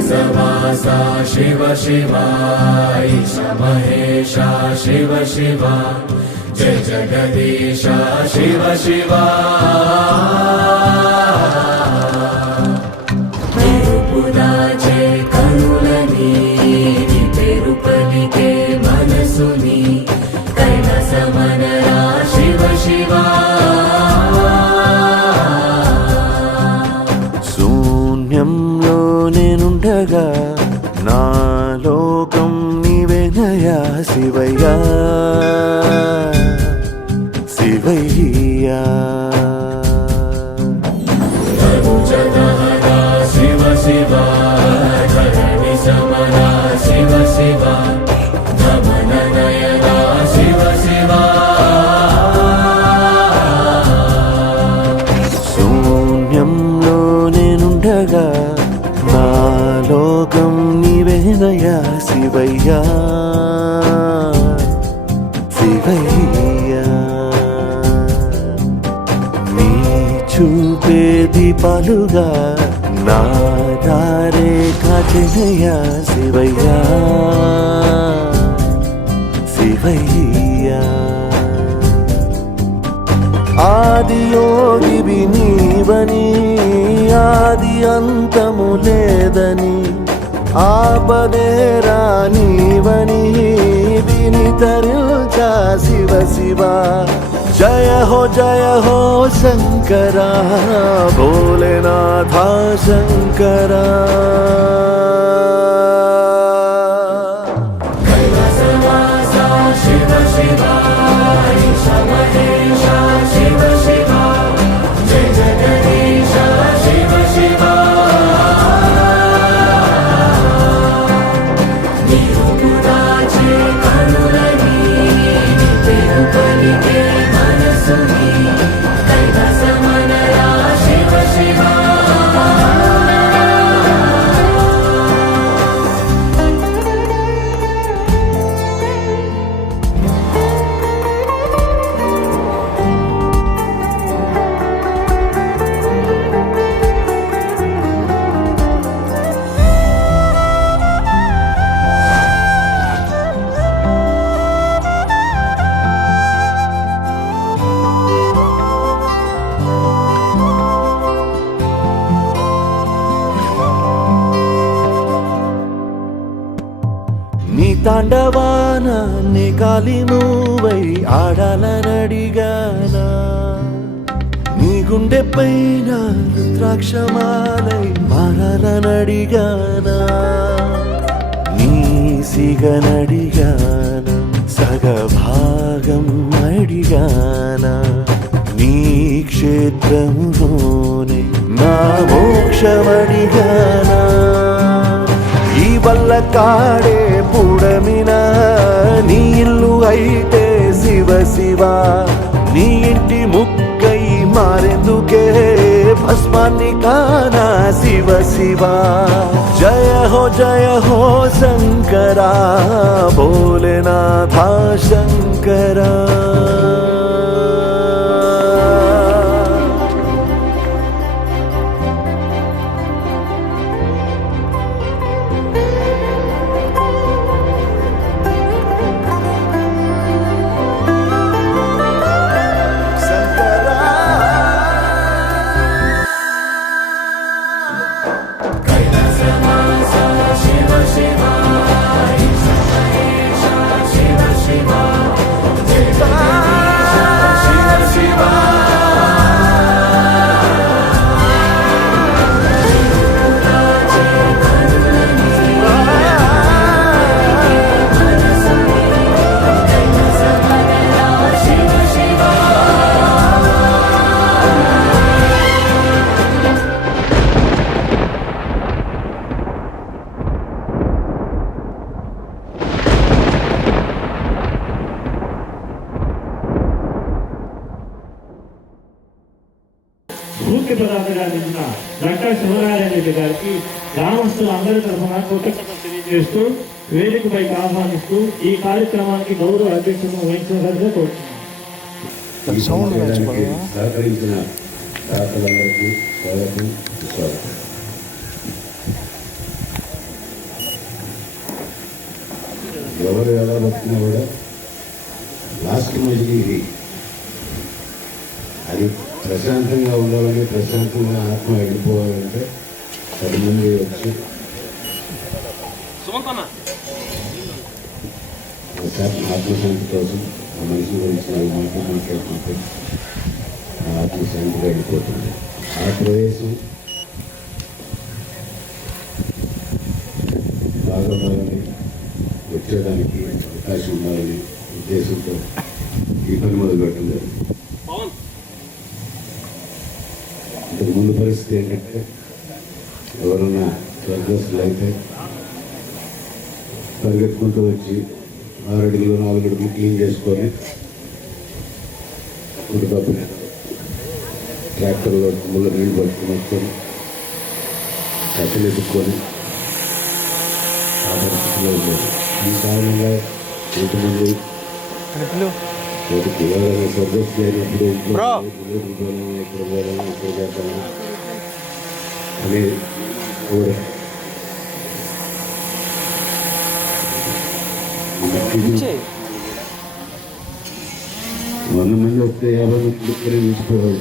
कैलासवासा शिव शिवा ईश महेशा शिव शिवा जय जगदीशा शिव शिवा तिरुपुदाचे कनुलनी नी पेरु पलिके मनसुनी कैलासमनरा शिव शिवा శూన్యంలో నేనుండగా నా లోకం నీవేనయా శివయ్యా శివయ్యా तनुजदहरा शिव शिवा धरणि समना शिव शिवा धमननयना शिव शिवा శూన్యంలో నేనుండగా నా లోకం నీవేనయా శివయ్యా శివయ్యా నీ చూపే దీపాలుగా నా దారే కాచెనయ్యా శివయ్యా శివయ్యా ఆది యోగివి నీవని ఆది అంతము లేదని ఆపదేరా నీవని వినితరుచా శివ శివ జయ హో శంకరా భోలేనాథ శంకరా कैलासवासा शिव शिवा ईश महेशा शिव शिवा जय जगदीशा शिव शिवा तिरुपुदाचे कनुलनी नी पेरु पलिके मनसुनी कैलासमनरा शिव शिवा నీ తాండవాన నీ కాలి నువ్వై ఆడాలనడిగానా నీ గుండె పైన రుద్రాక్షమాలై మారాలనడిగానా నీ సిగనడిగానా సగభాగం అడిగానా నీ క్షేత్రములోనే నా మోక్షమడిగానా ఈ వల్ల కాడే పుడమిన నీ ఇల్లు అయితే శివ శివ నీ ఇంటి ముక్కై మారెందుకే భస్మాన్ని కానా శివ శివ జయ హో శంకరా భోలేనాథ శంకరా कैलासवासा शिव शिवा ईश महेशा शिव शिवा जय जगदीशा शिव शिवा तिरुपुदाचे कनुलनी मनसुनी कैलासमनरा शिव शिवा ముఖ్య ప్రధానిగా నిన్న లంకా శివనారాయణ రెడ్డి గారికి గ్రామస్తులు అందరి తరఫున కృతజ్ఞతలు తెలియజేస్తూ వేదికపై ఆహ్వానిస్తూ ఈ కార్యక్రమానికి గౌరవ అధ్యక్షులను వహించవలసిందిగా కోరుతున్నాను. సహకరించిన దాతలందరికీ స్వాగతం సుస్వాగతం. ఎవరు ఎలా బతికినా కూడా లాస్ట్ మజిలీ ఇది. అది ప్రశాంతంగా ఉండాలని, ప్రశాంతంగా ఆత్మ వెళ్ళిపోవాలంటే 10 మంది వచ్చి ఒకసారి ఆత్మశాంతి కోసం ఆ మనిషి గురించి 4 మాటలు మాట్లాడుకుంటే ఆ ఆత్మశాంతిగా వెళ్ళిపోతుంది. ఆ ప్రదేశం బాగుండాలని, వచ్చేదానికి అవకాశం ఉండాలని ఉద్దేశంతో ఈ పని మొదలుపెట్టింది. ఇంతకు ముందు పరిస్థితి ఏంటంటే ఎవరన్నా స్వర్గస్తులు అయితే పరిగెత్తుకుంటూ వచ్చి 6 అడుగులు 4 అడుగులు క్లీన్ చేసుకొని ఉడికప్పు ట్రాక్టర్లో ముళ్ళ నీళ్ళు పట్టుకుని వచ్చుకొని కట్టెలు ఎత్తుక్కొని ఆ పరిస్థితిలో ఉండేది. ఈ కారణంగా కొంతమంది ఎవరైనా స్వర్గస్థులు అయినప్పుడు ఇంట్లో ఇక్కడ పోదాము ఇక్కడ చేద్దాము అని కూడా 100 మంది వస్తే 50 మంది ఇక్కడే తీసుకోవాలి.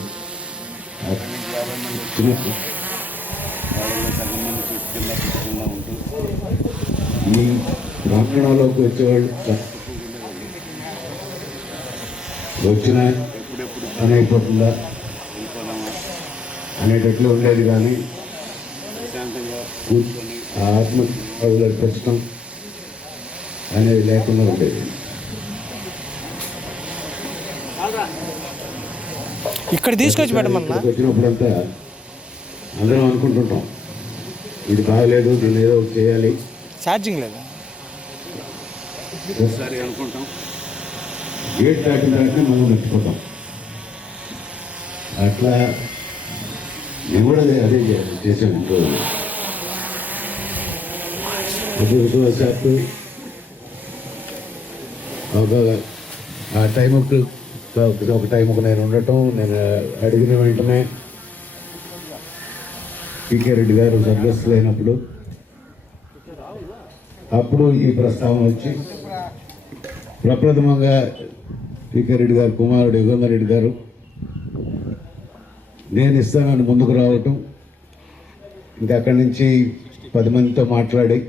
ఈ ప్రాంగణంలోకి వచ్చేవాళ్ళు వచ్చిన అనేపోతుందా అనేటట్లు ఉండేది, కానీ ఆ ఆత్మ ప్రస్తుతం అనేది లేకుండా ఉండేది. ఇక్కడ తీసుకొచ్చి పెట్టమన్నా వచ్చినప్పుడంతా అందరం అనుకుంటుంటాం ఇది బాగలేదు, దీన్ని ఏదో ఒకటి చేయాలి, ఛార్జింగ్ లేదా ఒకసారి అనుకుంటాం. గేట్ దాటిన తర్వాత మనం మర్చిపోతాం. అట్లా నేను కూడా అదే చేశాను. ఇంట్లో విశ్వాసాత్తు ఆ టైంకు ఒక టైంకు నేను ఉండటం, నేను అడిగిన వెంటనే పీకే రెడ్డి గారు స్వర్గస్థులు అయినప్పుడు అప్పుడు ఈ ప్రస్తావన వచ్చి ప్రప్రథమంగా పీకే రెడ్డి గారు కుమారుడు యుగంధర్ రెడ్డి గారు నేను ఇస్తానని ముందుకు రావటం, ఇంకా అక్కడి నుంచి 10 మందితో మాట్లాడి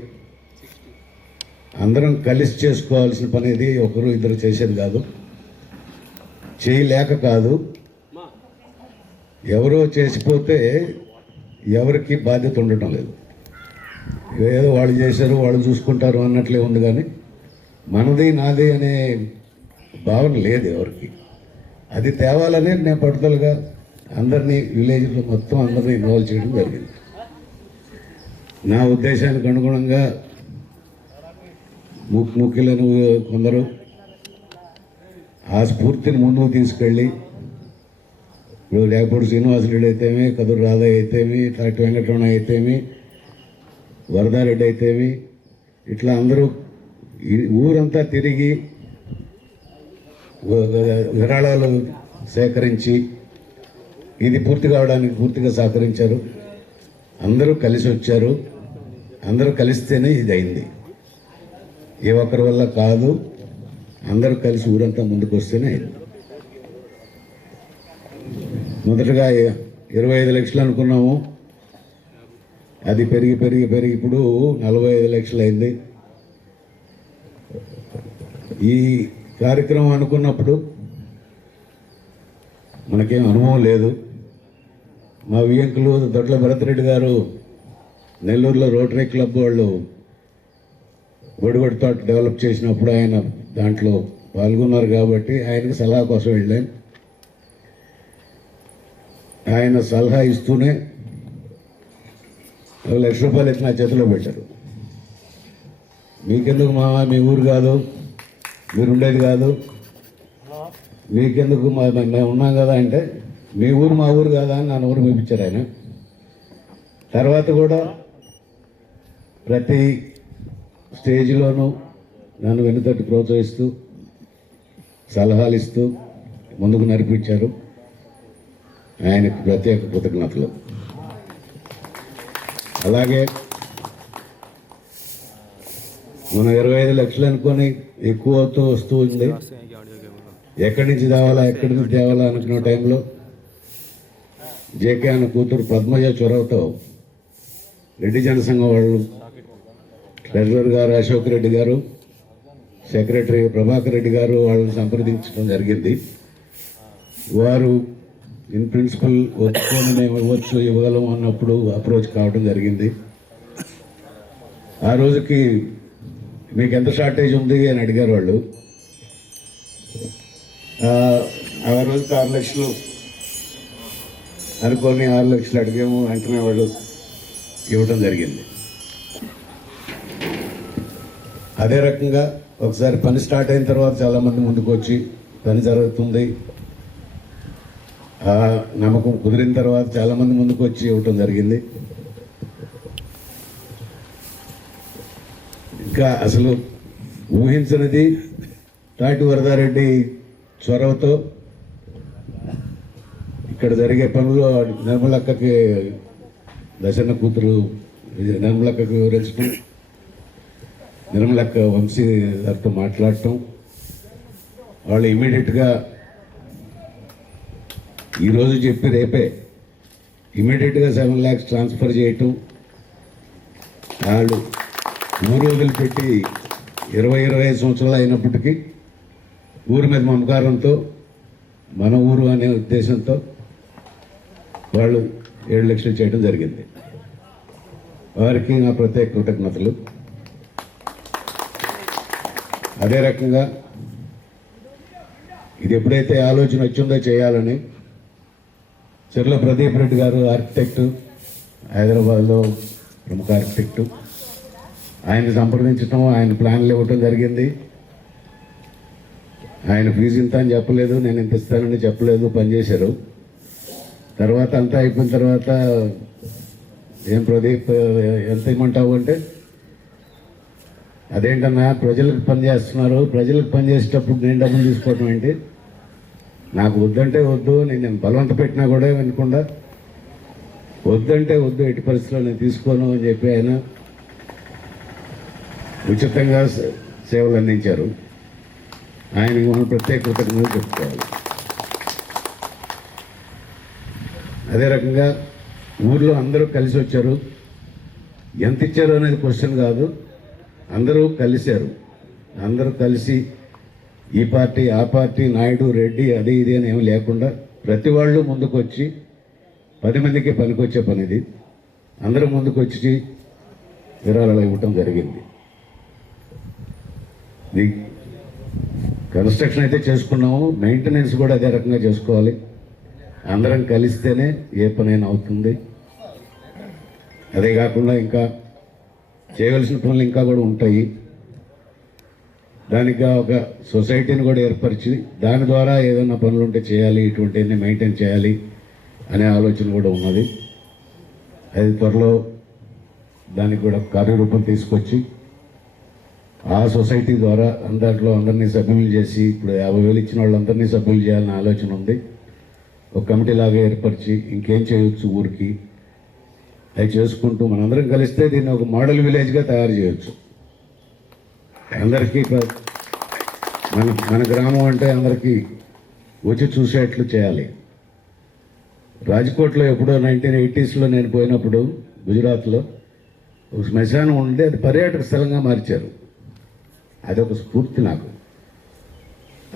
అందరం కలిసి చేసుకోవాల్సిన పని ఇది. ఒకరు ఇద్దరు చేసేది కాదు, చేయలేక కాదు, ఎవరో చేసిపోతే ఎవరికి బాధ్యత ఉండటం లేదు. ఏదో వాళ్ళు చేశారు వాళ్ళు చూసుకుంటారు అన్నట్లే ఉంది, కానీ మనది నాది అనే భావన లేదు ఎవరికి. అది తేవాలని నేను పట్టుదలగా అందరినీ విలేజ్లో మొత్తం అందరినీ ఇన్వాల్వ్ చేయడం జరిగింది. నా ఉద్దేశానికి అనుగుణంగా ముఖ్యులను కొందరు ఆ స్ఫూర్తిని ముందుకు తీసుకెళ్ళి, ఇప్పుడు లేకపోతే శ్రీనివాసరెడ్డి అయితేమి, కదురు రాధయ్య అయితేమి, తాటి వెంకటరమణ అయితేమి, వరదారెడ్డి అయితేమి, ఇట్లా అందరూ ఊరంతా తిరిగి విరాళాలు సేకరించి ఇది పూర్తి కావడానికి పూర్తిగా సహకరించారు. అందరూ కలిసి వచ్చారు. అందరూ కలిస్తేనే ఇది అయింది. ఏ ఒక్కరి వల్ల కాదు, అందరూ కలిసి ఊరంతా ముందుకు వస్తేనే అయింది. మొదటగా 25 లక్షలు అనుకున్నాము, అది పెరిగి పెరిగి పెరిగి ఇప్పుడు 45 లక్షలు అయింది. ఈ కార్యక్రమం అనుకున్నప్పుడు మనకేం అనుభవం లేదు. మా వియంకులు దొడ్ల భరతరెడ్డి గారు నెల్లూరులో రోటరీ క్లబ్ వాళ్ళు గొడిగొడి తోట డెవలప్ చేసినప్పుడు ఆయన దాంట్లో పాల్గొన్నారు కాబట్టి ఆయనకు సలహా కోసం వెళ్ళాను. ఆయన సలహా ఇస్తూనే 1 లక్ష రూపాయలు ఎత్తి నా చేతిలో పెట్టారు. మీకెందుకు మామ, మీ ఊరు కాదు, మీరు ఉండేది కాదు, మీకెందుకు మేము ఉన్నాం కదా అంటే, మీ ఊరు మా ఊరు కదా అని నన్ను ఊరు పంపించారు ఆయన. తర్వాత కూడా ప్రతి స్టేజ్లోనూ నన్ను వెనుతట్టు ప్రోత్సహిస్తూ సలహాలు ఇస్తూ ముందుకు నడిపించారు. ఆయనకు ప్రత్యేక కృతజ్ఞతలు. అలాగే మనం 25 లక్షలు అనుకొని ఎక్కువ అవుతూ వస్తూ ఉంది. ఎక్కడి నుంచి తేవాలా అనుకున్న టైంలో జేకే అన్న కూతురు పద్మజ చొరవతో రెడ్డి జనసంఘం వాళ్ళు, ట్రెజరర్ గారు అశోక్ రెడ్డి గారు, సెక్రటరీ ప్రభాకర్ రెడ్డి గారు వాళ్ళని సంప్రదించడం జరిగింది. వారు ఇన్ ప్రిన్సిపల్ ఒప్పుకొని మేము ఇవ్వగలం అన్నప్పుడు అప్రోచ్ కావడం జరిగింది. ఆ రోజుకి మీకు ఎంత షార్టేజ్ ఉంది అని అడిగారు వాళ్ళు. ఆ రోజుకి 6 లక్షలు అనుకొని 6 లక్షలు అడిగాము. వెంటనే వాళ్ళు ఇవ్వడం జరిగింది. అదే రకంగా ఒకసారి పని స్టార్ట్ అయిన తర్వాత చాలామంది ముందుకు వచ్చి పని జరుగుతుంది, నమ్మకం కుదిరిన తర్వాత చాలామంది ముందుకు వచ్చి ఇవ్వటం జరిగింది. ఇంకా అసలు ఊహించినది తాటి వరదారెడ్డి చొరవతో ఇక్కడ జరిగే పనులు నిర్మలక్కకి దశన్న కూతురు నిర్మలక్కకి వివరించడం, నిర్మలక్క వంశీ గారితో మాట్లాడటం, వాళ్ళు ఇమీడియట్గా ఈరోజు చెప్పి రేపే ఇమీడియట్గా 7 lakhs ట్రాన్స్ఫర్ చేయటం, వాళ్ళు ఊరు వదిలిపెట్టి 20-25 సంవత్సరాలు అయినప్పటికీ ఊరి మీద మమకారంతో మన ఊరు అనే ఉద్దేశంతో వాళ్ళు 7 లక్షలు చేయడం జరిగింది. వారికి నా ప్రత్యేక కృతజ్ఞతలు. అదే రకంగా ఇది ఎప్పుడైతే ఆలోచన వచ్చిందో చేయాలని చెర్ల ప్రదీప్ రెడ్డి గారు ఆర్కిటెక్టు, హైదరాబాద్లో ప్రముఖ ఆర్కిటెక్టు, ఆయన సంప్రదించడం, ఆయన ప్లాన్లు ఇవ్వటం జరిగింది. ఆయన ఫీజు ఇంత అని చెప్పలేదు, నేను ఇంత ఇస్తానని చెప్పలేదు, పనిచేశారు. తర్వాత అంతా అయిపోయిన తర్వాత ఏం ప్రదీప్ ఎంత ఇమ్మంటావు అంటే, అదేంటన్నా ప్రజలకు పని చేస్తున్నారు, ప్రజలకు పని చేసేటప్పుడు నేను డబ్బులు తీసుకోవటం ఏంటి, నాకు వద్దంటే వద్దు, నేను బలవంత పెట్టినా కూడా వినకుండా వద్దంటే వద్దు, ఎట్టి పరిస్థితుల్లో నేను తీసుకోను అని చెప్పి ఆయన ఉచితంగా సేవలు అందించారు. ఆయనకి మనం ప్రత్యేక కృతజ్ఞతలు చెప్పుకోవాలి. అదే రకంగా ఊర్లో అందరూ కలిసి వచ్చారు. ఎంత ఇచ్చారు అనేది క్వశ్చన్ కాదు, అందరూ కలిశారు. అందరూ కలిసి ఈ పార్టీ ఆ పార్టీ, నాయుడు రెడ్డి అది ఇది అని ఏమి లేకుండా ప్రతి వాళ్ళు ముందుకు వచ్చి 10 మందికి పనికొచ్చే పని ఇది. అందరూ ముందుకు వచ్చి విరాళాలు ఇవ్వటం జరిగింది. ఇది కన్స్ట్రక్షన్ అయితే చేసుకున్నాము, మెయింటెనెన్స్ కూడా అదే రకంగా చేసుకోవాలి. అందరం కలిస్తేనే ఏ పనైనా అవుతుంది. అదే కాకుండా ఇంకా చేయవలసిన పనులు ఇంకా కూడా ఉంటాయి. దానికి ఒక సొసైటీని కూడా ఏర్పరిచి దాని ద్వారా ఏదైనా పనులు ఉంటే చేయాలి, ఇటువంటివన్నీ మెయింటైన్ చేయాలి అనే ఆలోచన కూడా ఉన్నది. అది త్వరలో దానికి కూడా కార్యరూపం తీసుకొచ్చి ఆ సొసైటీ ద్వారా దాంట్లో అందరినీ సభ్యులు చేసి, ఇప్పుడు 50,000 ఇచ్చిన వాళ్ళందరినీ సభ్యులు చేయాలనే ఆలోచన ఉంది. ఒక కమిటీ లాగా ఏర్పరిచి ఇంకేం చేయొచ్చు ఊరికి అవి చేసుకుంటూ మనందరం కలిస్తే దీన్ని ఒక మోడల్ విలేజ్గా తయారు చేయొచ్చు. అందరికీ మన గ్రామం అంటే అందరికీ వచ్చి చూసేట్లు చేయాలి. రాజ్కోట్లో ఎప్పుడో 1980s నేను పోయినప్పుడు గుజరాత్లో ఒక శ్మశానం ఉంటే అది పర్యాటక స్థలంగా మార్చారు. అదొక స్ఫూర్తి నాకు.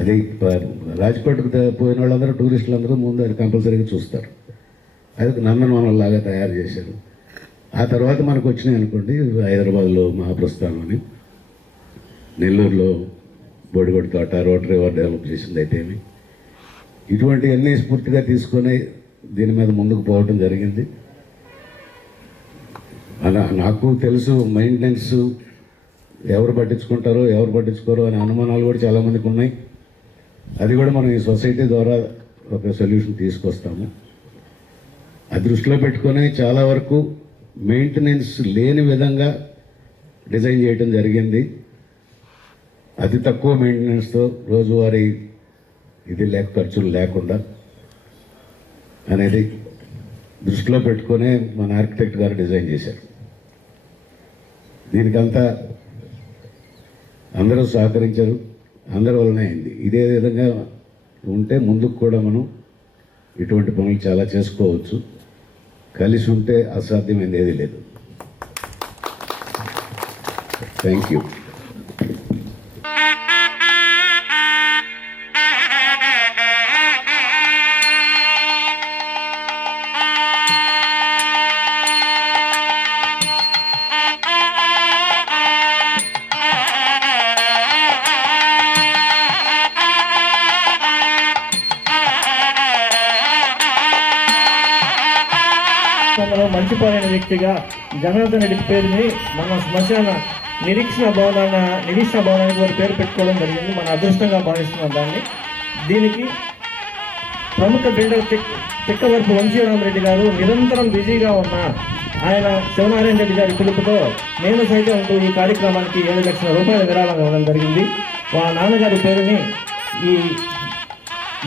అది రాజ్కోట్కు పోయిన వాళ్ళందరూ, టూరిస్టులు అందరూ ముందు అది కంపల్సరీగా చూస్తారు. అది ఒక నందనవనం లాగా తయారు చేశారు. ఆ తర్వాత మనకు వచ్చినాయి అనుకోండి, హైదరాబాద్లో మహాప్రస్థానం అని, నెల్లూరులో బోడిగొడ్డ తోట, రోటరీ వారు డెవలప్ చేసింది అయితేమి, ఇటువంటివన్నీ స్ఫూర్తిగా తీసుకొని దీని మీద ముందుకు పోవడం జరిగింది. అలా నాకు తెలుసు మెయింటెనెన్స్ ఎవరు పట్టించుకుంటారో ఎవరు పట్టించుకోరో అనే అనుమానాలు కూడా చాలామందికి ఉన్నాయి. అది కూడా మనం ఈ సొసైటీ ద్వారా ఒక సొల్యూషన్ తీసుకొస్తాము. అది దృష్టిలో పెట్టుకొని చాలా వరకు మెయింటెనెన్స్ లేని విధంగా డిజైన్ చేయడం జరిగింది. అతి తక్కువ మెయింటెనెన్స్తో రోజువారీ ఇది ఖర్చులు లేకుండా అనేది దృష్టిలో పెట్టుకొని మన ఆర్కిటెక్ట్ గారు డిజైన్ చేశారు. దీనికంతా అందరూ సహకరించారు, అందరి వలనే అయింది. ఇదే విధంగా ఉంటే ముందుకు కూడా మనం ఇటువంటి పనులు చాలా చేసుకోవచ్చు. కలిసి ఉంటే అసాధ్యమైనది ఏదీ లేదు. Thank you. మంచిపోయిన వ్యక్తిగా జనార్దన్ రెడ్డి పేరుని మన శ్మశాన నిరీక్షణ భవనానికి వారి పేరు పెట్టుకోవడం జరిగింది. మన అదృష్టంగా భావిస్తున్నాం దాన్ని. దీనికి ప్రముఖ బిల్డర్ చెక్కవరపు వంశీరామరెడ్డి గారు నిరంతరం బిజీగా ఉన్న ఆయన శివనారాయణ రెడ్డి గారి పిలుపుతో నేను సైతం అంటూ ఈ కార్యక్రమానికి 7 లక్షల రూపాయల విరాళం ఇవ్వడం జరిగింది. వాళ్ళ నాన్నగారి పేరుని ఈ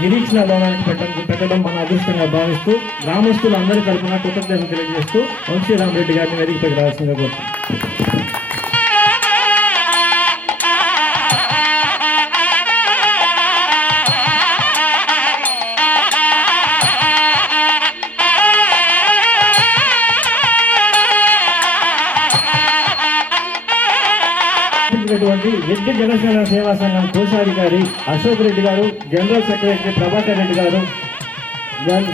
నిరీక్షణ భవనానికి పెట్టడం మన అదృష్టంగా భావిస్తూ గ్రామస్తులు అందరి తరఫున కృతజ్ఞతలు తెలియజేస్తూ వంశీరామరెడ్డి గారిని వేదికపైకి రావాల్సిందిగా కోరుతున్నాను. రెడ్డి జనసేన సేవా సంఘం కోశాధికారి అశోక్ రెడ్డి గారు, జనరల్ సెక్రటరీ ప్రభాకర్ రెడ్డి గారు,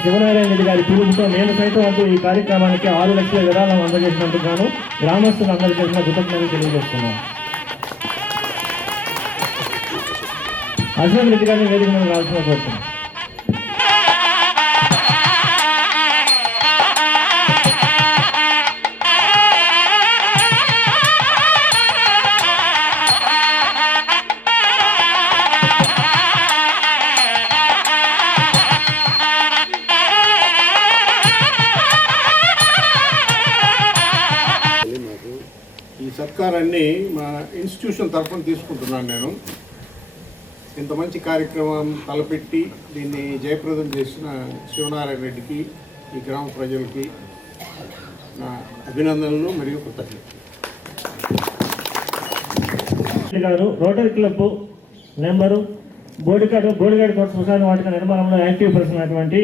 శివనారాయణ రెడ్డి గారి పిలుపుతో నేను సైతం అంటూ ఈ కార్యక్రమానికి 6 లక్షల విరాళం అందజేసినందుకు గాను గ్రామస్తులందరి చేసిన కృతజ్ఞతలు తెలియజేస్తున్నాను. అశోక్ రెడ్డి గారిని వేదిక మీద రావాల్సిన కోరుతున్నాను. ఈ సత్కారాన్ని మా ఇన్స్టిట్యూషన్ తరఫున తీసుకుంటున్నాను. నేను ఇంత మంచి కార్యక్రమం తలపెట్టి దీన్ని జయప్రదం చేసిన శివనారాయణ రెడ్డికి, ఈ గ్రామ ప్రజలకి నా అభినందనలు మరియు కృతజ్ఞతలు. రోటరీ క్లబ్ మెంబరు బోడిగాడు కోట శ్మశాన వాటిక నిర్మాణంలో యాక్టివ్ పర్సన్ అయినటువంటి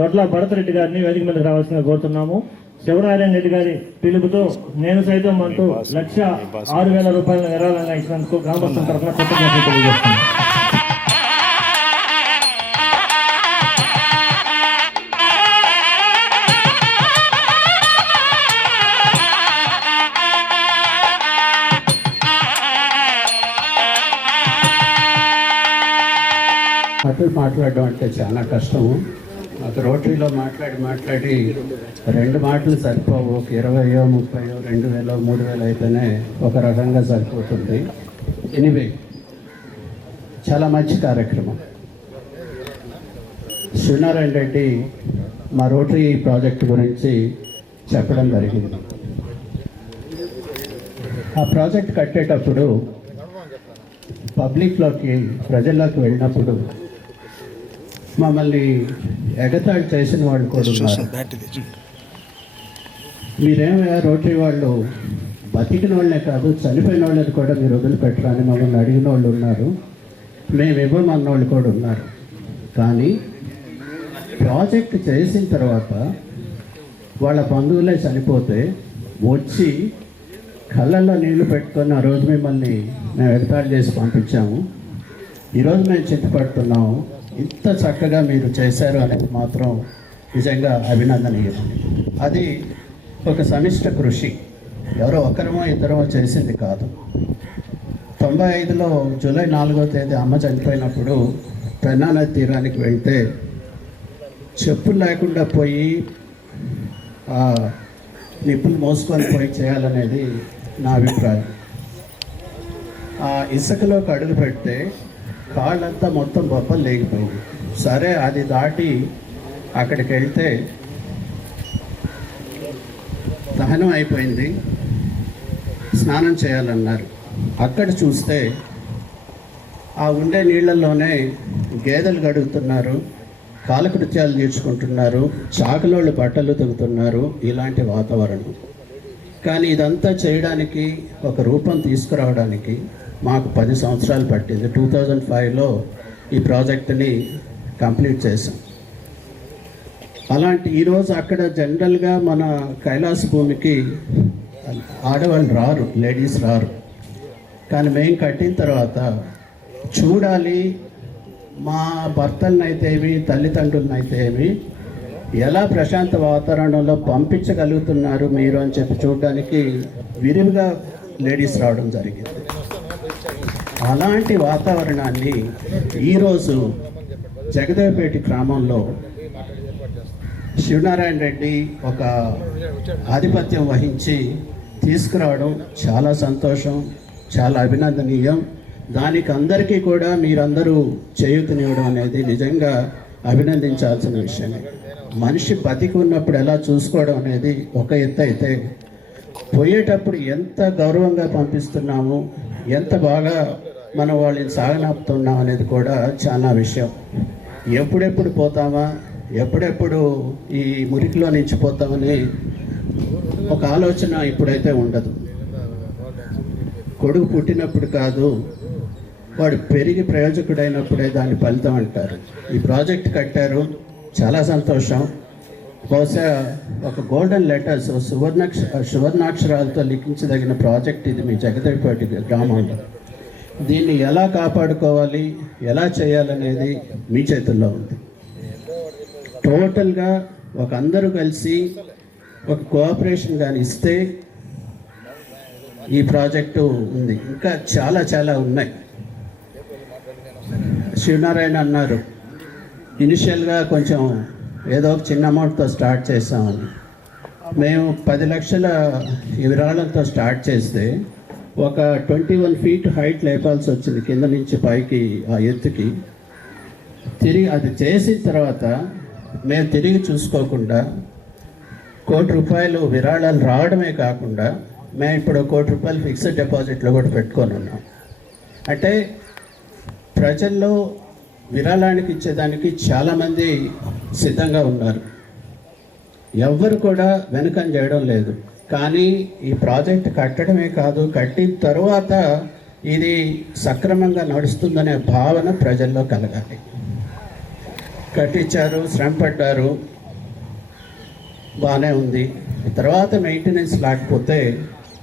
దొడ్ల భరతరెడ్డి గారిని వేదిక మీద రావాల్సిందిగా కోరుతున్నాము. శివనారాయణ రెడ్డి గారి పిలుపుతో నేను సైతం అంటూ 1,06,000 రూపాయల విరాళంగా ఇచ్చినందుకు గ్రామస్తుల తరఫున కృతజ్ఞతలు తెలియజేస్తున్నాను. మాట్లాడడం అంటే చాలా కష్టము. ఒక రోటరీలో మాట్లాడి 2 మాటలు సరిపోవు. ఒక 20, 30, 2,000, 3,000 అయితేనే ఒక రకంగా సరిపోతుంది. ఎనీవే, చాలా మంచి కార్యక్రమం. శివనారాయణ రెడ్డి మా రోటరీ ప్రాజెక్ట్ గురించి చెప్పడం జరిగింది. ఆ ప్రాజెక్ట్ కట్టేటప్పుడు పబ్లిక్లోకి, ప్రజల్లోకి వెళ్ళినప్పుడు మమ్మల్ని ఎగతాళి చేసిన వాళ్ళు కూడా ఉన్నారు. మీరేమయ్యా రోటరీ వాళ్ళు బతికిన వాళ్ళే కాదు, చనిపోయిన వాళ్ళని కూడా మీరు వదిలిపెట్టరా అని మమ్మల్ని అడిగిన వాళ్ళు ఉన్నారు. మేము ఇవ్వమన్న వాళ్ళు కూడా ఉన్నారు. కానీ ప్రాజెక్ట్ చేసిన తర్వాత వాళ్ళ బంధువులే చనిపోతే వచ్చి కళ్ళల్లో నీళ్లు పెట్టుకొని ఆ రోజు మిమ్మల్ని మేము ఎగతాళి చేసి పంపించాము. ఈరోజు మేము చింతపడుతున్నాము. ఇంత చక్కగా మీరు చేశారు అనేది మాత్రం నిజంగా అభినందనీయం. అది ఒక సమిష్ట కృషి, ఎవరో ఒకరమో ఇద్దరమో చేసింది కాదు. 95లో జూలై 4వ తేదీ అమ్మ చనిపోయినప్పుడు పెన్నా నది తీరానికి వెళ్తే చెప్పులు లేకుండా పోయి నిప్పులు మోసుకొని పోయి చేయాలనేది నా అభిప్రాయం. ఆ ఇసుకలోకి అడుగు పెడితే కాళ్ళంతా మొత్తం బొబ్బలు లేగిపోయింది. సరే, అది దాటి అక్కడికి వెళ్తే దహనం అయిపోయింది, స్నానం చేయాలన్నారు. అక్కడ చూస్తే ఆ ఉండే నీళ్ళల్లోనే గేదెలు గడుగుతున్నారు, కాలకృత్యాలు తీర్చుకుంటున్నారు, చాకలోళ్ళు బట్టలు దిగుతున్నారు. ఇలాంటి వాతావరణం. కానీ ఇదంతా చేయడానికి, ఒక రూపం తీసుకురావడానికి మాకు 10 సంవత్సరాలు పట్టింది. 2005లో ఈ ప్రాజెక్టుని కంప్లీట్ చేసాం. అలాంటి ఈరోజు అక్కడ జనరల్గా మన కైలాస భూమికి ఆడవాళ్ళు రారు, లేడీస్ రారు. కానీ మేము కట్టిన తర్వాత చూడాలి, మా భర్తలనైతేమి తల్లిదండ్రులనైతేమి ఎలా ప్రశాంత వాతావరణంలో పంపించగలుగుతున్నారు మీరు అని చెప్పి చూడడానికి విరివిగా లేడీస్ రావడం జరిగింది. అలాంటి వాతావరణాన్ని ఈరోజు జగదేవపేట గ్రామంలో శివనారాయణ రెడ్డి ఒక ఆధిపత్యం వహించి తీసుకురావడం చాలా సంతోషం, చాలా అభినందనీయం. దానికి అందరికీ కూడా మీరందరూ చేయూతనివ్వడం అనేది నిజంగా అభినందించాల్సిన విషయమే. మనిషి బతికి ఉన్నప్పుడు ఎలా చూసుకోవడం అనేది ఒక ఎత్తు అయితే, పోయేటప్పుడు ఎంత గౌరవంగా పంపిస్తున్నాము, ఎంత బాగా మనం వాళ్ళని సాగనాపుతున్నాం అనేది కూడా చాలా విషయం. ఎప్పుడెప్పుడు పోతామా, ఎప్పుడెప్పుడు ఈ మురికిలో నిలిచిపోతామని ఒక ఆలోచన ఇప్పుడైతే ఉండదు. కొడుకు పుట్టినప్పుడు కాదు, వాడు పెరిగి ప్రయోజకుడైనప్పుడే దాని ఫలితం అంటారు. ఈ ప్రాజెక్ట్ కట్టారు, చాలా సంతోషం. బహుశా ఒక గోల్డెన్ లెటర్స్ సువర్ణాక్షరాలతో లిఖించదగిన ప్రాజెక్ట్ ఇది మీ జగదేవపేట గ్రామంలో. దీన్ని ఎలా కాపాడుకోవాలి, ఎలా చేయాలనేది మీ చేతుల్లో ఉంది. టోటల్గా ఒక అందరూ కలిసి ఒక కోఆపరేషన్ కానీ ఇస్తే ఈ ప్రాజెక్టు ఉంది. ఇంకా చాలా చాలా ఉన్నాయి. శివనారాయణ అన్నారు ఇనిషియల్గా కొంచెం ఏదో ఒక చిన్న అమౌంట్తో స్టార్ట్ చేసామని. మేము 10 లక్షల విరాళంతో స్టార్ట్ చేస్తే ఒక 21 ఫీట్ హైట్ లేపాల్సి వచ్చింది కింద నుంచి పైకి ఆ ఎత్తుకి. తిరిగి అది చేసిన తర్వాత మేము తిరిగి చూసుకోకుండా ₹1 కోటి విరాళాలు రావడమే కాకుండా మేము ఇప్పుడు ₹1 కోటి ఫిక్స్డ్ డిపాజిట్లో కూడా పెట్టుకొని ఉన్నాం. అంటే ప్రజల్లో విరాళానికి ఇచ్చేదానికి చాలామంది సిద్ధంగా ఉన్నారు, ఎవ్వరు కూడా వెనుకం చేయడం లేదు. కానీ ఈ ప్రాజెక్ట్ కట్టడమే కాదు, కట్టిన తరువాత ఇది సక్రమంగా నడుస్తుందనే భావన ప్రజల్లో కలగాలి. కట్టించారు, శ్రమపడ్డారు, బాగానే ఉంది. తర్వాత మెయింటెనెన్స్ లేకపోతే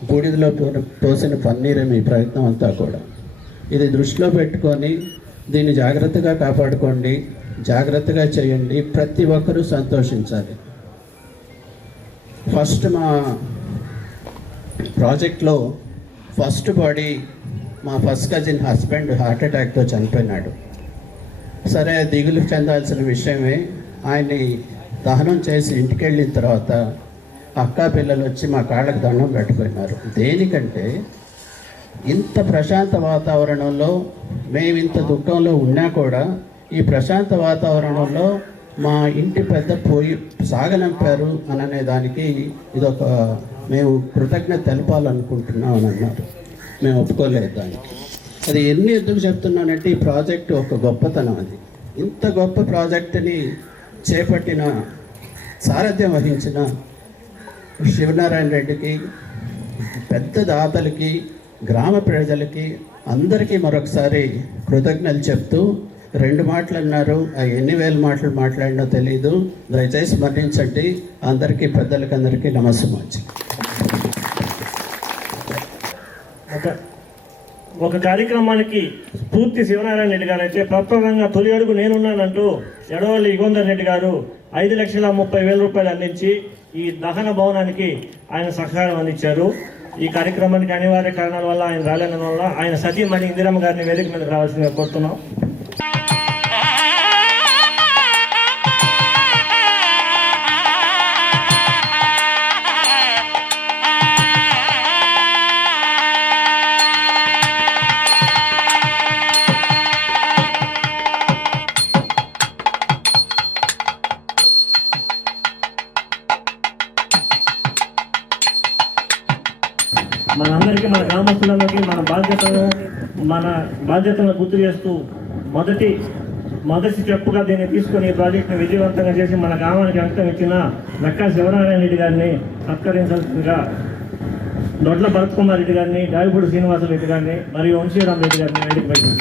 బూడిదలో తోసిన పన్నీరే మీ ప్రయత్నం అంతా కూడా. ఇది దృష్టిలో పెట్టుకొని దీన్ని జాగ్రత్తగా కాపాడుకోండి, జాగ్రత్తగా చేయండి, ప్రతి ఒక్కరూ సంతోషించాలి. ఫస్ట్ మా ప్రాజెక్ట్లో ఫస్ట్ బాడీ మా ఫస్ట్ కజిన్ హస్బెండ్ హార్ట్ అటాక్తో చనిపోయినాడు. సరే, దిగులు చెందాల్సిన విషయమే. ఆయన్ని దహనం చేసి ఇంటికి వెళ్ళిన తర్వాత అక్కా పిల్లలు వచ్చి మా కాళ్ళకు దండం పెట్టుకున్నారు. దేనికంటే ఇంత ప్రశాంత వాతావరణంలో మేము ఇంత దుఃఖంలో ఉన్నా కూడా ఈ ప్రశాంత వాతావరణంలో మా ఇంటి పెద్ద పోయి సాగనంపారు అనే దానికి ఇదొక మేము కృతజ్ఞత తెలపాలనుకుంటున్నాం అని అన్నారు. మేము ఒప్పుకోలేదు దానికి. అది ఎందుకు చెప్తున్నానంటే ఈ ప్రాజెక్టు ఒక గొప్పతనం. అది ఇంత గొప్ప ప్రాజెక్టుని చేపట్టిన సారథ్యం వహించిన శివనారాయణ రెడ్డికి, పెద్ద దాతలకి, గ్రామ ప్రజలకి అందరికీ మరొకసారి కృతజ్ఞతలు చెప్తూ 2 మాటలు అన్నారు. ఎన్ని వేల మాటలు మాట్లాడినో తెలియదు, దయచేసి మన్నించండి. అందరికీ పెద్దలకి అందరికీ నమస్కారం. ఒక కార్యక్రమానికి పూర్తి శివనారాయణ రెడ్డి గారు అయితే ప్రప్రదంగా తొలి అడుగు నేనున్నానంటూ ఎడవల్లి యుగంధర్ రెడ్డి గారు ₹5,30,000 అందించి ఈ దహన భవనానికి ఆయన సహకారం అందించారు. ఈ కార్యక్రమానికి అనివార్య కారణాల వల్ల ఆయన రాలేనందు వల్ల ఆయన సతీమణి ఇందిరమ్మ గారిని వేదిక మీదకి రావాల్సిందిగా కోరుతున్నాం. మనందరికీ, మన గ్రామస్తులందరికీ మన బాధ్యతలను గుర్తు చేస్తూ మొదటి స్టెప్గా దీన్ని తీసుకొని ఈ ప్రాజెక్టును విజయవంతంగా చేసి మన గ్రామానికి అంకితం ఇచ్చిన నక్కా శివనారాయణ రెడ్డి గారిని సత్కరించాల్సిందిగా దొడ్ల భరత్ కుమార్ రెడ్డి గారిని, గాయపూడి శ్రీనివాస రెడ్డి గారిని మరియు వంశీరామ్ రెడ్డి గారిని వేదిక పైకి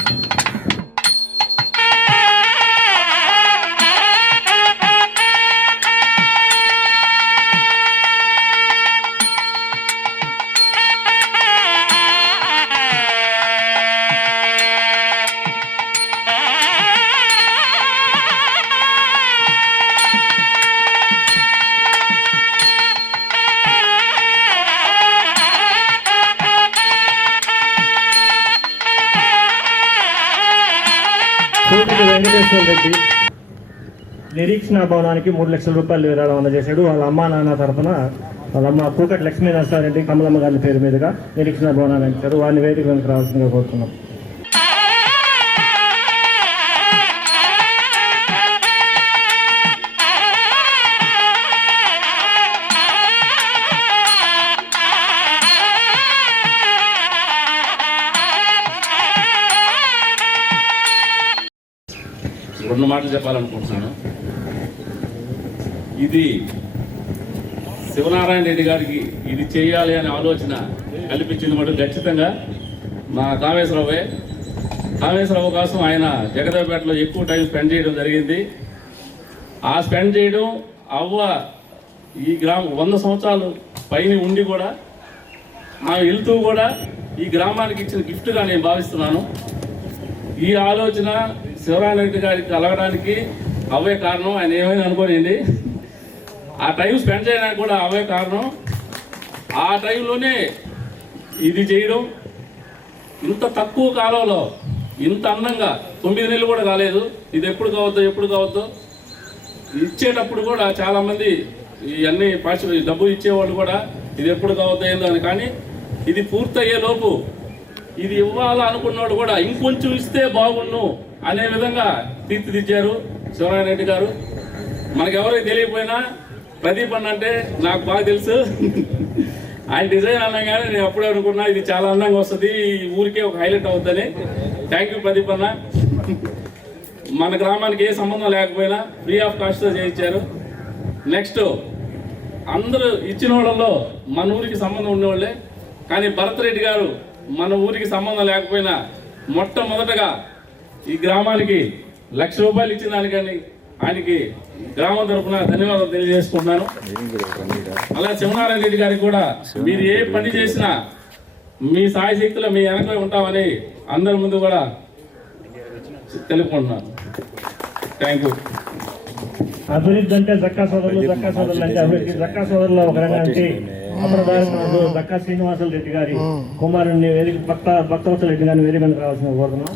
కోటికి వెంకటేశ్వర రెడ్డి నిరీక్షణ భవనానికి 3 లక్షల రూపాయలు విరాళం అందజేశాడు. వాళ్ళ అమ్మా నాన్న తరఫున వాళ్ళ అమ్మ కూకటి లక్ష్మీ నరసారెడ్డి కమలమ్మ గారి పేరు మీదుగా నిరీక్షణ భవనాన్ని ఇచ్చారు. వారిని వేదిక వెనక రావాల్సిందిగా కోరుతున్నాం. రెండు మాటలు చెప్పాలనుకుంటున్నాను. ఇది శివనారాయణ రెడ్డి గారికి ఇది చేయాలి అనే ఆలోచన కల్పించింది మటు ఖచ్చితంగా మా కామేశ్వరరావే. కామేశ్వరరావు కోసం ఆయన జగదేవపేటలో ఎక్కువ టైం స్పెండ్ చేయడం జరిగింది. ఆ స్పెండ్ చేయడం అవ్వ ఈ గ్రామం 100 సంవత్సరాలు పైన ఉండి కూడా ఆమె వెళ్తూ కూడా ఈ గ్రామానికి ఇచ్చిన గిఫ్ట్గా నేను భావిస్తున్నాను. ఈ ఆలోచన శివనారాయణ రెడ్డి గారికి కలగడానికి అవే కారణం. ఆయన ఏమైనా అనుకోనండి, ఆ టైం స్పెండ్ చేయడానికి కూడా అవే కారణం. ఆ టైంలోనే ఇది చేయడం, ఇంత తక్కువ కాలంలో ఇంత అందంగా 9 నెలలు కూడా కాలేదు. ఇది ఎప్పుడు కావద్దో ఇచ్చేటప్పుడు కూడా చాలామంది ఇవన్నీ డబ్బు ఇచ్చేవాళ్ళు కూడా ఇది ఎప్పుడు కావద్దో ఏందో అని. కానీ ఇది పూర్తయ్యే లోపు ఇది ఇవ్వాలా అనుకున్నవాడు కూడా ఇంకొంచెం ఇస్తే బాగుండు అనే విధంగా తీర్చిదిద్దారు శివనారాయణ రెడ్డి గారు. మనకెవరికి తెలియకపోయినా ప్రదీప్ అన్న అంటే నాకు బాగా తెలుసు. ఆయన డిజైన్ అనగానే నేను అప్పుడే అనుకున్నా ఇది చాలా అందంగా వస్తుంది, ఈ ఊరికే ఒక హైలైట్ అవుతుందని. థ్యాంక్ యూ ప్రదీప్ అన్న. మన గ్రామానికి ఏ సంబంధం లేకపోయినా ఫ్రీ ఆఫ్ కాస్ట్తో చేయించారు. నెక్స్ట్ అందరూ ఇచ్చిన వాళ్ళలో మన ఊరికి సంబంధం ఉండేవాళ్ళే. కానీ భరత్ రెడ్డి గారు మన ఊరికి సంబంధం లేకపోయినా మొట్టమొదటగా ఈ గ్రామానికి 1,00,000 రూపాయలు ఇచ్చిన దానికని ఆయనకి గ్రామం తరఫున ధన్యవాదాలు తెలియజేసుకుంటున్నాను. అలా శివనారాయణ రెడ్డి గారికి కూడా మీరు ఏ పని చేసినా మీ సాయశక్తిలో మీ వెనక ఉంటామని అందరి ముందు కూడా తెలుపుకుంటున్నాను. Thank you. అభివృద్ధి అంటే జక్కా సోదరులు అంటే అభివృద్ధి. జక్కా సోదరులు ఒక రంగానికి అమరదారుడు జక్కా శ్రీనివాసులు రెడ్డి గారి కుమారుడిని వేదిక భక్తవత్సల రెడ్డి గారిని వేదిక మీద రావాల్సిన కోరుతున్నాం.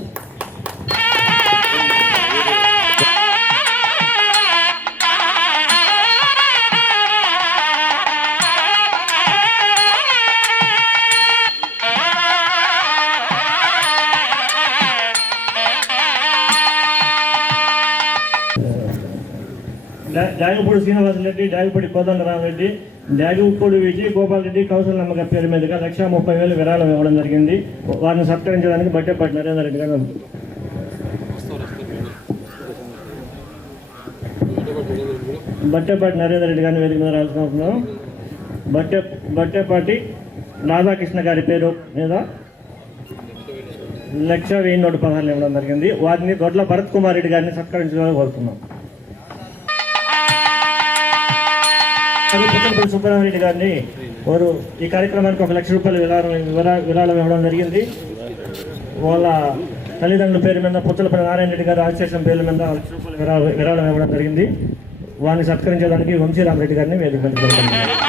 డాగిపూడి శ్రీనివాసరెడ్డి, డాగిపూడి కోదండరామరెడ్డి, డాగిపూడి విజయ్ గోపాల్ రెడ్డి, కౌశల్ నమ్మక పేరు మీదుగా 1,30,000 విరాళం ఇవ్వడం జరిగింది. వారిని సత్కరించడానికి బట్టేపాటి నరేందర్ రెడ్డి గారు గారిని వేదిక మీద రావాల్సిన బట్టేపాటి రాధాకృష్ణ గారి పేరు మీద 1,10,116 ఇవ్వడం జరిగింది. వారిని దొడ్ల భరత్ కుమార్ రెడ్డి గారిని సత్కరించడానికి కోరుతున్నాం. పుచ్చలపల్లి సుబ్రహ్మణ్య గారిని వారు ఈ కార్యక్రమానికి 1,00,000 రూపాయలు విరాళం ఇవ్వడం జరిగింది. వాళ్ళ తల్లిదండ్రుల పేరు మీద పుచ్చలపల్లి నారాయణ రెడ్డి గారు ఆశేషం పేర్ల మీద 1,00,000 రూపాయలు విరాళం ఇవ్వడం జరిగింది. వారిని సత్కరించడానికి వంశీరామ్ రెడ్డి గారిని వేదిక జరుగుతుంది.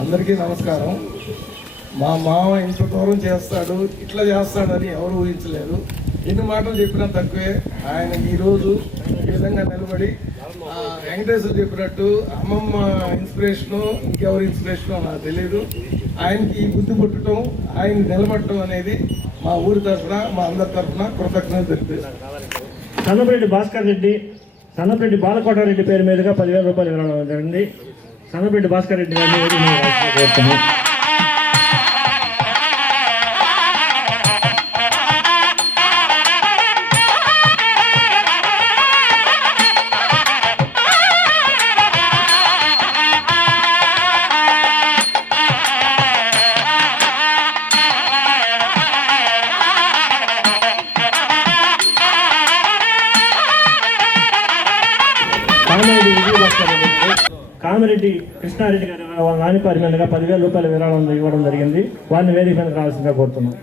అందరికీ నమస్కారం. మా మామ ఇంత దూరం చేస్తాడు, ఇట్లా చేస్తాడని ఎవరు ఊహించలేదు. ఎన్ని మాటలు చెప్పినా తక్కువే. ఆయన ఈరోజు ఈ విధంగా నిలబడి వెంకటేశ్వర చెప్పినట్టు అమ్మమ్మ ఇన్స్పిరేషను, ఇంకెవరు ఇన్స్పిరేషను నాకు తెలియదు. ఆయనకి ఈ బుద్ధి పుట్టడం, ఆయన నిలబడటం అనేది మా ఊరి తరఫున, మా అందరి తరఫున కృతజ్ఞత తెలియజేస్తాను. సన్నపరెడ్డి భాస్కర్ రెడ్డి, సన్నపరెడ్డి బాలకోటారెడ్డి పేరు మీదుగా 10,000 రూపాయలు విరాళం జరిగింది. సన్నపరెడ్డి భాస్కర్ రెడ్డి గారిని వేదిక మీద కోరుతున్నాం. కామిరెడ్డి కృష్ణారెడ్డి గారి వాళ్ళ నాన్నపారి మీదుగా 10,000 రూపాయల విరాళం ఇవ్వడం జరిగింది. వారిని వేదిక మీద రావాల్సిందిగా కోరుతున్నాం.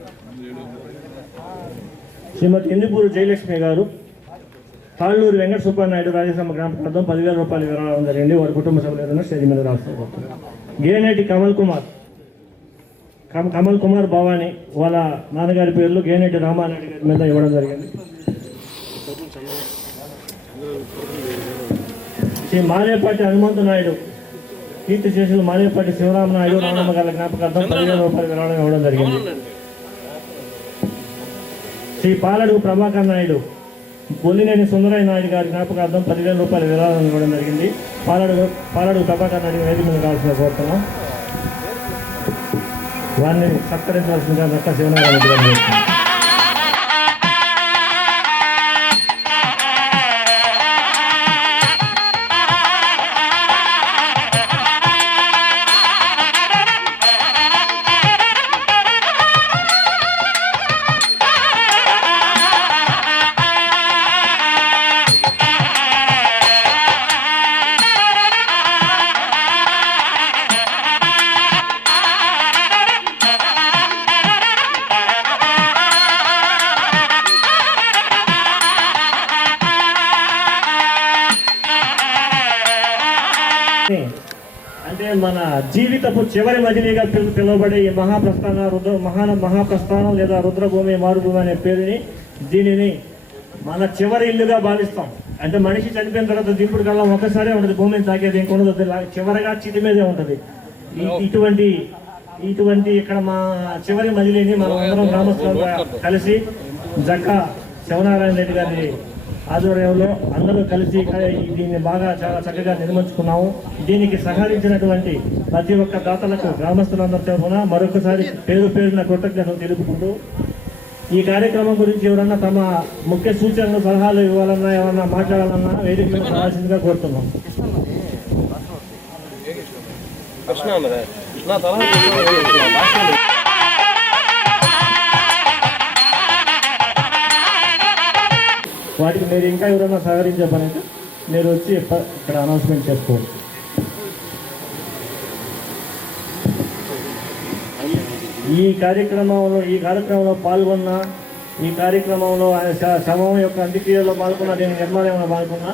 శ్రీమతి ఇందుపూరు జయలక్ష్మి గారు, తాళ్ళూరు వెంకట సుబ్బానాయుడు రాజశ్రమ గ్రామ ప్రాంతం 10,000 రూపాయల విరాళం జరిగింది. వారి కుటుంబ సభ్యులను స్టేజ్ మీద రావాల్సిందిగా కోరుతున్నాం. గేనేటి కమల్ కుమార్ భవాని వాళ్ళ నాన్నగారి పేర్లు గేనేటి రామానాయుడు గారి మీద ఇవ్వడం జరిగింది. శ్రీ మానేపాటి హనుమంతు నాయుడు, కీర్తి శేషులు మానేపాటి శివరామనాయుడు రామమ్మ గారి జ్ఞాపకార్థం 10,000 రూపాయల విరాళం ఇవ్వడం జరిగింది. శ్రీ పాలడుగు ప్రభాకర్ నాయుడు, బొల్లినేని సుందరయ్య నాయుడు గారి జ్ఞాపకార్థం 10,000 రూపాయల విరాళం ఇవ్వడం జరిగింది. పాలడుగు ప్రభాకర్ నాయుడు వేదిక మీద కావాల్సిన కోరుతున్నాం. వారిని సత్కరించవలసిందిగా దక్క శివనారాయణ రెడ్డి గారు చేస్తున్నారు. అంటే మన జీవితపు చివరి మజిలీగా పిలువబడే ఈ మహాప్రస్థానం లేదా రుద్రభూమి మారుభూమి అనే పేరుని, దీనిని మన చివరి ఇల్లుగా భావిస్తాం. అంటే మనిషి చనిపోయిన తర్వాత దింపుడు కల్లా ఒక్కసారే ఉంటుంది, భూమిని తాకేది ఇంకొనదు, చివరిగా చితి మీదే ఉంటుంది. ఇటువంటి ఇక్కడ మా చివరి మజిలీని మనం అందరం గ్రామస్తులుగా కలిసి జక్కా శివనారాయణ రెడ్డి గారి ఆధ్వర్యంలో అందరూ కలిసి దీన్ని బాగా చాలా చక్కగా నిర్మించుకున్నాము. దీనికి సహకరించినటువంటి ప్రతి ఒక్క దాతలకు గ్రామస్తులందరి తరఫున మరొకసారి పేరున కృతజ్ఞతలు తెలుపుకుంటూ, ఈ కార్యక్రమం గురించి ఎవరన్నా తమ ముఖ్య సూచనలు సలహాలు ఇవ్వాలన్నా, ఏమన్నా మాట్లాడాలన్నా వేదికలో రావాల్సిందిగా కోరుతున్నాం. వాటికి మీరు ఇంకా ఎవరైనా సహకరించే పని అయితే మీరు వచ్చి ఇక్కడ అనౌన్స్మెంట్ చేసుకోవచ్చు. ఈ కార్యక్రమంలో పాల్గొన్న, ఈ కార్యక్రమంలో శవం యొక్క అంత్యక్రియలో పాల్గొన్న, దీని నిర్మాణంలో పాల్గొన్న,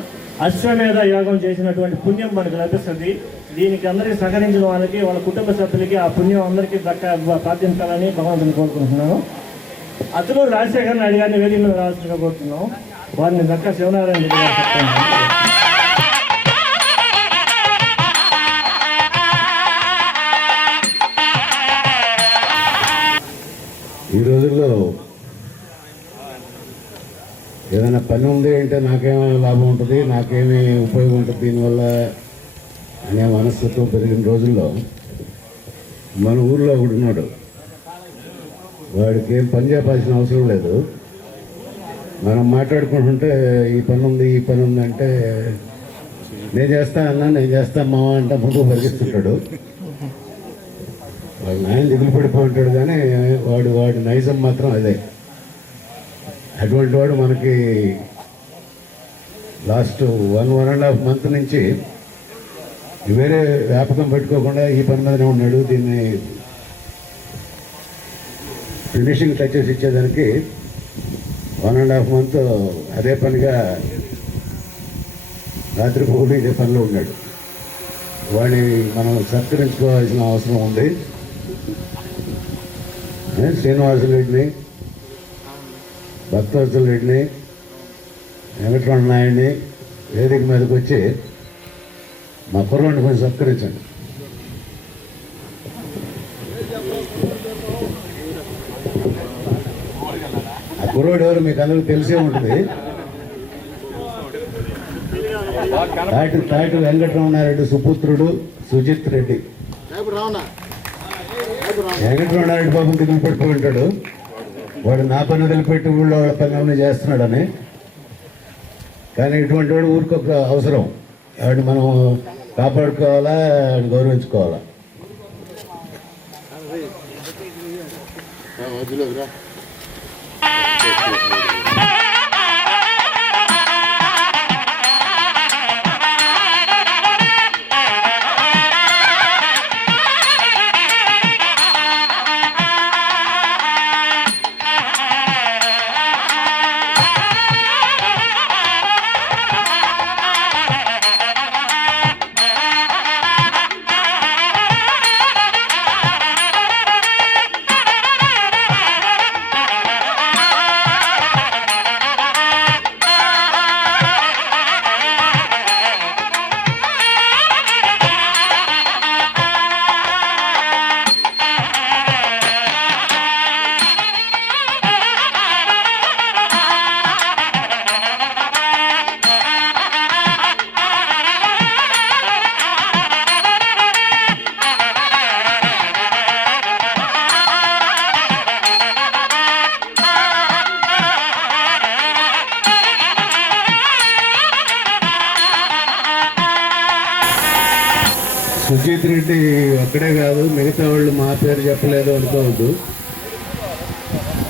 అశ్వమేధ యాగం చేసినటువంటి పుణ్యం మనకు లభిస్తుంది. దీనికి అందరికీ సహకరించిన వాళ్ళకి, వాళ్ళ కుటుంబ సభ్యులకి ఆ పుణ్యం అందరికీ ప్రార్థించాలని భగవంతుని కోరుకుంటున్నాను. అతను రాజశేఖర నాయుడు గారిని వేదిక మీద రావాల్సిందిగా కోరుతున్నాం. వారిని దక్క శివనారాయణ రెడ్డి గారు చెప్తాను. ఈ రోజుల్లో ఏదైనా పని ఉంది అంటే నాకేమైనా లాభం ఉంటుంది, నాకేమీ ఉపయోగం ఉంటుంది దీనివల్ల అనే మనస్తత్వం పెరిగిన రోజుల్లో మన ఊళ్ళో ఒకడు ఉన్నాడు. వాడికి ఏం పని చెప్పాల్సిన అవసరం లేదు. మనం మాట్లాడుకుంటుంటే ఈ పని ఉంది అంటే నేను చేస్తా మామ అంటే ముందు పరిగెత్తుంటాడు. వాడు నాయన దిగులు పడిపోయి ఉంటాడు, కానీ వాడి నైజం మాత్రం అదే. అటువంటి వాడు మనకి లాస్ట్ 1.5 month నుంచి వేరే వ్యాపకం పెట్టుకోకుండా ఈ పని మీదనే ఉన్నాడు. దీన్ని ఫినిషింగ్ టచెస్ ఇచ్చేదానికి 1.5 month అదే పనిగా రాత్రి పౌలు ఇదే పనిలో ఉన్నాడు. వాడిని మనం సత్కరించుకోవాల్సిన అవసరం ఉంది. శ్రీనివాసరెడ్డిని, భక్తవత్సల రెడ్డిని, వెంకటరమణ నాయుడిని వేదిక మీదకి వచ్చి మా కుర్రాడిని కొంచెం సత్కరించండి. ఆ కుర్రాడు ఎవరు మీకు అందరికీ తెలిసే ఉంటుంది. తాటి వెంకటరమణారెడ్డి సుపుత్రుడు సుజిత్ రెడ్డి. వెంకటరమణారెడ్డి బాబు దిగులు పడిపోయి ఉంటాడు. వాడు నా పని వదిలిపెట్టి ఊళ్ళో వాళ్ళ పనులన్నీ చేస్తున్నాడని. కానీ ఇటువంటి వాడు ఊరికొక అవసరం. వాడిని మనం కాపాడుకోవాలా, వాడిని గౌరవించుకోవాలా. సుజిత్ రెడ్డి ఒక్కడే కాదు, మిగతా వాళ్ళు మా పేరు చెప్పలేదు అనుకోవద్దు.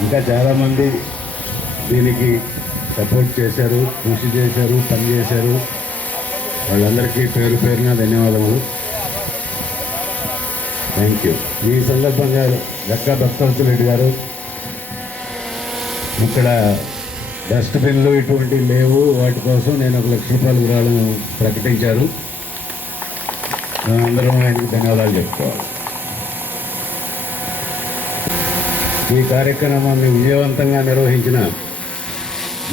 ఇంకా చాలామంది దీనికి సపోర్ట్ చేశారు, కృషి చేశారు, పనిచేశారు. వాళ్ళందరికీ పేరు పేరున ధన్యవాదములు. Thank you. ఈ సందర్భంగా లెక్క భక్తవత్సల రెడ్డి గారు ఇక్కడ డస్ట్బిన్లు ఇటువంటివి లేవు, వాటి కోసం నేను 1 లక్ష రూపాయలు విరాళం ప్రకటించారు. అందరం ఆయనకి ధన్యవాదాలు చెప్పుకోవాలి. ఈ కార్యక్రమాన్ని విజయవంతంగా నిర్వహించిన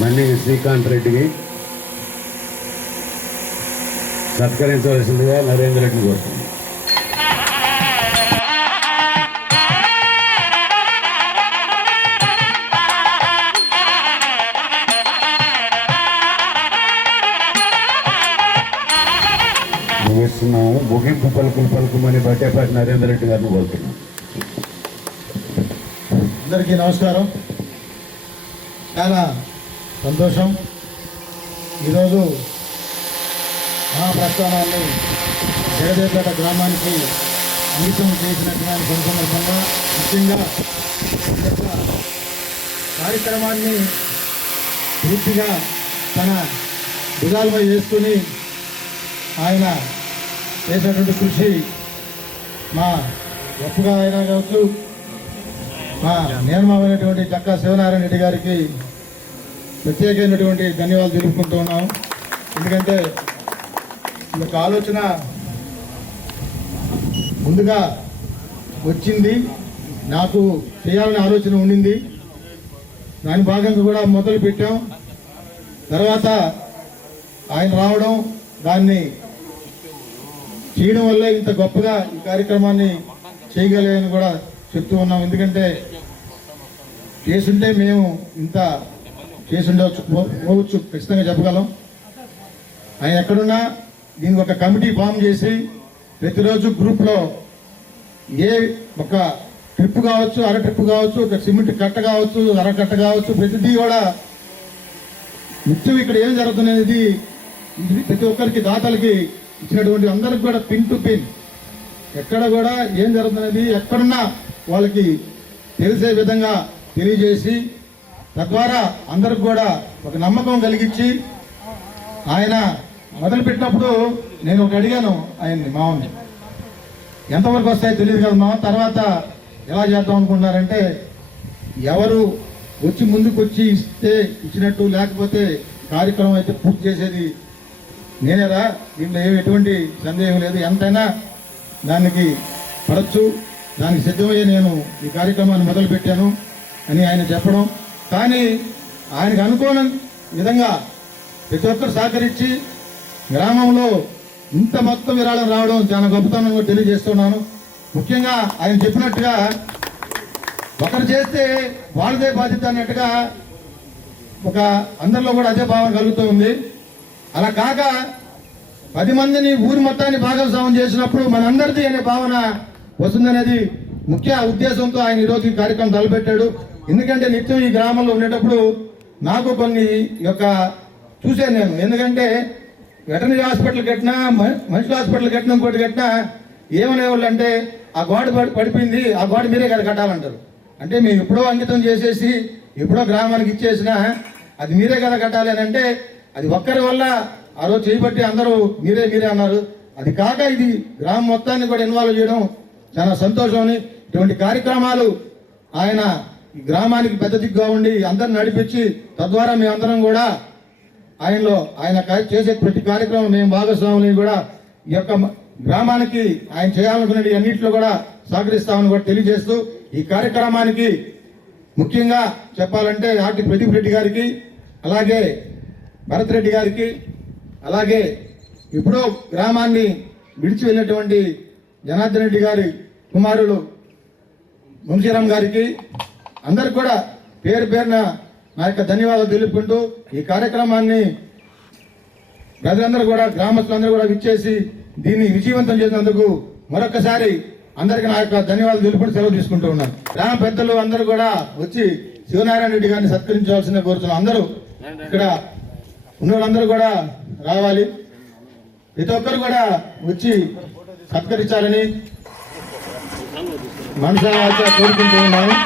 మన్ని శ్రీకాంత్ రెడ్డికి సత్కరించవలసిందిగా నరేంద్ర రెడ్డిని కోరుతుంది. ముగిస్తున్నాము. ముగింపు పలుకుమని బట్టేపాటి నరేంద్ర రెడ్డి గారిని కోరుతున్నాం. అందరికీ నమస్కారం. చాలా సంతోషం. ఈరోజు మహాప్రస్థానాన్ని జగదేపేట గ్రామానికి అంకితం చేసినటువంటి సందర్భంగా ముఖ్యంగా ఈ యొక్క కార్యక్రమాన్ని పూర్తిగా తన భుజాలపై వేసుకుని ఆయన చేసినటువంటి కృషి మా గొప్పగా అయినా కావచ్చు, మా నియమమైనటువంటి చక్కా శివనారాయణ రెడ్డి గారికి ప్రత్యేకమైనటువంటి ధన్యవాదాలు తెలుపుకుంటూ ఉన్నాం. ఎందుకంటే ఈ యొక్క ఆలోచన ముందుగా వచ్చింది, నాకు చేయాలనే ఆలోచన ఉండింది. దాని భాగంగా కూడా మొదలు పెట్టాం. తర్వాత ఆయన రావడం, దాన్ని చేయడం వల్ల ఇంత గొప్పగా ఈ కార్యక్రమాన్ని చేయగలిగాని కూడా చెప్తూ ఉన్నాం. ఎందుకంటే చేసుంటే మేము ఇంత చేసుండవచ్చు ఖచ్చితంగా చెప్పగలం. ఆయన ఎక్కడున్నా దీనికి ఒక కమిటీ ఫామ్ చేసి ప్రతిరోజు గ్రూప్లో ఏ ఒక ట్రిప్ కావచ్చు, అర ట్రిప్ కావచ్చు, ఒక సిమెంట్ కట్ట కావచ్చు, అరకట్ట కావచ్చు, ప్రతిదీ కూడా నిత్యం ఇక్కడ ఏం జరుగుతున్నది ప్రతి ఒక్కరికి దాతలకి ఇచ్చినటువంటి అందరికి కూడా పిన్ టు పిన్ ఎక్కడ కూడా ఏం జరుగుతున్నది ఎక్కడున్నా వాళ్ళకి తెలిసే విధంగా తెలియజేసి తద్వారా అందరికి కూడా ఒక నమ్మకం కలిగించి ఆయన మొదలుపెట్టినప్పుడు నేను ఒక అడిగాను ఆయన్ని, మామని ఎంతవరకు వస్తాయో తెలియదు కదా మా, తర్వాత ఎలా చేద్దాం అనుకున్నారంటే ఎవరు వచ్చి ముందుకు వచ్చి ఇస్తే ఇచ్చినట్టు, లేకపోతే కార్యక్రమం అయితే పూర్తి చేసేది నేనేరా, దీంట్లో ఎటువంటి సందేహం లేదు, ఎంతైనా దానికి పడచ్చు, దానికి సిద్ధమయ్యే నేను ఈ కార్యక్రమాన్ని మొదలుపెట్టాను అని ఆయన చెప్పడం. కానీ ఆయనకు అనుకోని విధంగా ప్రతి ఒక్కరు సహకరించి గ్రామంలో ఇంత మొత్తం విరాళం రావడం చాలా గొప్పతనం కూడా తెలియజేస్తున్నాను. ముఖ్యంగా ఆయన చెప్పినట్టుగా ఒకరు చేస్తే వాళ్ళదే బాధ్యత అన్నట్టుగా ఒక అందరిలో కూడా అదే భావన కలుగుతూ ఉంది. అలా కాక 10 మందిని ఊరి మొత్తాన్ని భాగస్వామ్యం చేసినప్పుడు మనందరిది అనే భావన వస్తుందనేది ముఖ్య ఉద్దేశంతో ఆయన ఈరోజు ఈ కార్యక్రమం తలపెట్టాడు. ఎందుకంటే నిత్యం ఈ గ్రామంలో ఉండేటప్పుడు నాకు కొన్ని యొక్క చూశాను నేను. ఎందుకంటే వెటర్నరీ హాస్పిటల్ కట్టినా, మనుషుల హాస్పిటల్ కట్టినా, ఇంకోటి కట్టినా ఏమనేవాళ్ళు అంటే ఆ గోడ పడిపోయింది, ఆ గోడ మీరే కదా కట్టాలంటారు. అంటే మేము ఎప్పుడో అంకితం చేసేసి ఎప్పుడో గ్రామానికి ఇచ్చేసినా అది మీరే కదా కట్టాలి అని అంటే అది ఒక్కరి వల్ల ఆ రోజు చేయబట్టి అందరూ మీరే అన్నారు. అది కాక ఇది గ్రామం మొత్తాన్ని కూడా ఇన్వాల్వ్ చేయడం చాలా సంతోషం అని, ఇటువంటి కార్యక్రమాలు ఆయన ఈ గ్రామానికి పెద్ద దిగ్గుగా ఉండి అందరిని నడిపించి తద్వారా మేమందరం కూడా ఆయన చేసే ప్రతి కార్యక్రమం మేము భాగస్వాములు కూడా ఈ యొక్క గ్రామానికి ఆయన చేయాలనుకునే అన్నింటిలో కూడా సహకరిస్తామని కూడా తెలియజేస్తూ ఈ కార్యక్రమానికి ముఖ్యంగా చెప్పాలంటే ఆర్టి ప్రదీప్ రెడ్డి గారికి, అలాగే భరత్ రెడ్డి గారికి, అలాగే ఇప్పుడు గ్రామాన్ని విడిచి వెళ్ళినటువంటి జనార్దన్ రెడ్డి గారి కుమారుడు వంశీరామ్ గారికి అందరికి కూడా పేరు పేరున నా యొక్క ధన్యవాదాలు తెలుపుకుంటూ ఈ కార్యక్రమాన్ని ప్రజలందరూ కూడా గ్రామస్తులందరూ కూడా విచ్చేసి దీన్ని విజయవంతం చేసినందుకు మరొకసారి అందరికీ నా యొక్క ధన్యవాదాలు తెలుపుకుంటూ సెలవు తీసుకుంటూ ఉన్నాను. గ్రామ పెద్దలు అందరూ కూడా వచ్చి శివనారాయణ రెడ్డి గారిని సత్కరించవలసిన కోరుతున్నాం. అందరూ ఇక్కడ ఉన్న వాళ్ళందరూ కూడా రావాలి, ప్రతి ఒక్కరు కూడా వచ్చి సత్కరించాలని మనసారా కోరుకుంటూ ఉన్నాను.